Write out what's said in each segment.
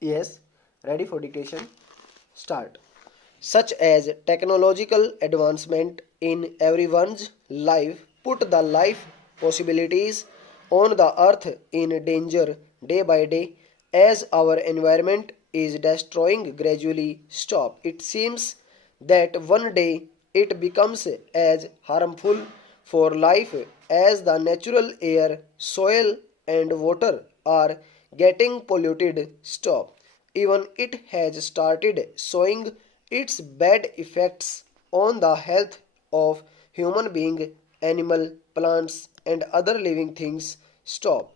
Yes, ready for dictation? Start. Such as technological advancement in everyone's life put the life possibilities on the earth in danger day by day as our environment is destroying gradually stop. It seems that one day it becomes as harmful for life as the natural air, soil and water are getting polluted stop. Even it has started showing its bad effects on the health of human being, animal, plants and other living things stop.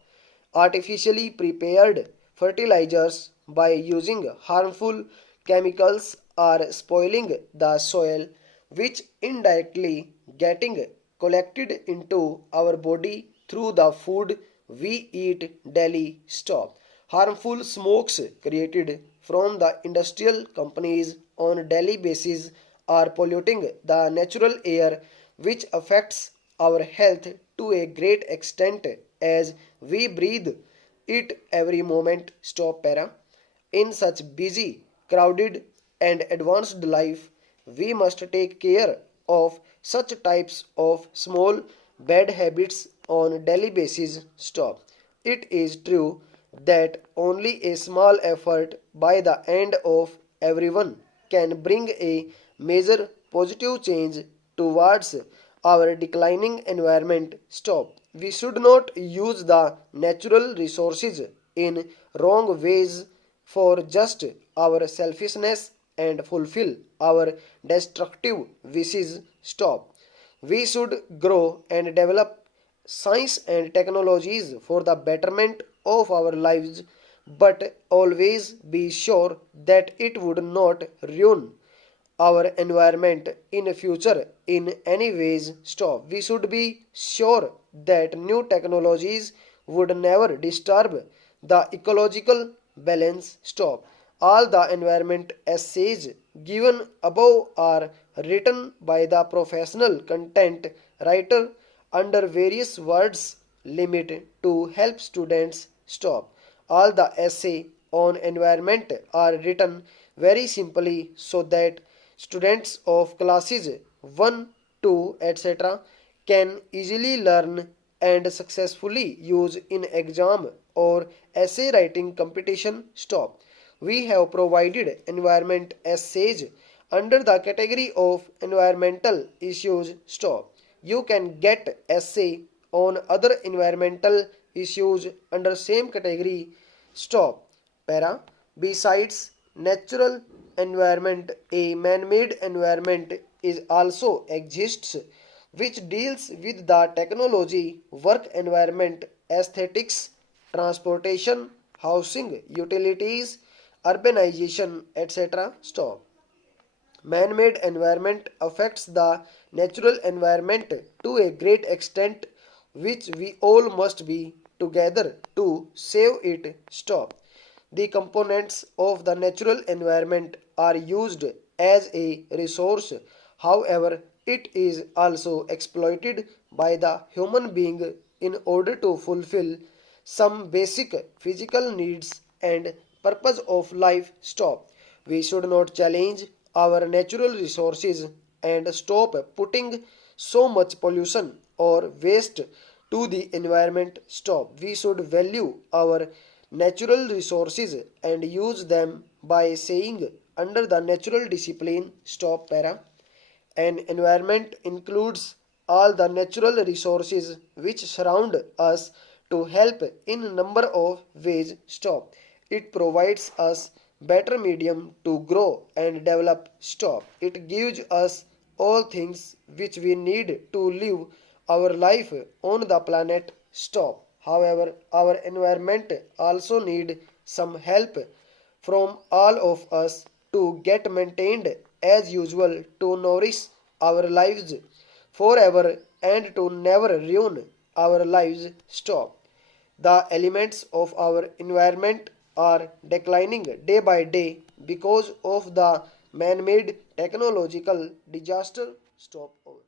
Artificially prepared fertilizers by using harmful chemicals are spoiling the soil which indirectly getting collected into our body through the food we eat daily stop. Harmful smokes created from the industrial companies on a daily basis are polluting the natural air which affects our health to a great extent as we breathe it every moment stop para. In such busy, crowded and advanced life, we must take care of such types of small bad habits on daily basis stop. It is true that only a small effort by the end of everyone can bring a major positive change towards our declining environment stop. We should not use the natural resources in wrong ways for just our selfishness and fulfill our destructive wishes stop. We should grow and develop science and technologies for the betterment of our lives, but always be sure that it would not ruin our environment in future in any ways stop. We should be sure that new technologies would never disturb the ecological balance stop. All the environment essays given above are written by the professional content writer under various words limit to help students stop. All the essay on environment are written very simply so that students of classes 1, 2, etc. can easily learn and successfully use in exam or essay writing competition stop. We have provided environment essays under the category of environmental issues stop. You can get essay on other environmental issues under same category stop. Para. Besides natural environment, a man-made environment is also exists which deals with the technology, work environment, aesthetics, transportation, housing, utilities, urbanization, etc. Stop. Man-made environment affects the natural environment to a great extent which we all must be together to save it stop. The components of the natural environment are used as a resource. However, it is also exploited by the human being in order to fulfill some basic physical needs and purpose of life stop. We should not challenge our natural resources and stop putting so much pollution or waste to the environment stop. We should value our natural resources and use them by saying under the natural discipline stop para. An environment includes all the natural resources which surround us to help in a number of ways stop. It provides us better medium to grow and develop stop. It gives us all things which we need to live our life on the planet stop. However, our environment also need some help from all of us to get maintained as usual to nourish our lives forever and to never ruin our lives stop. The elements of our environment are declining day by day because of the man-made technological disaster stop over.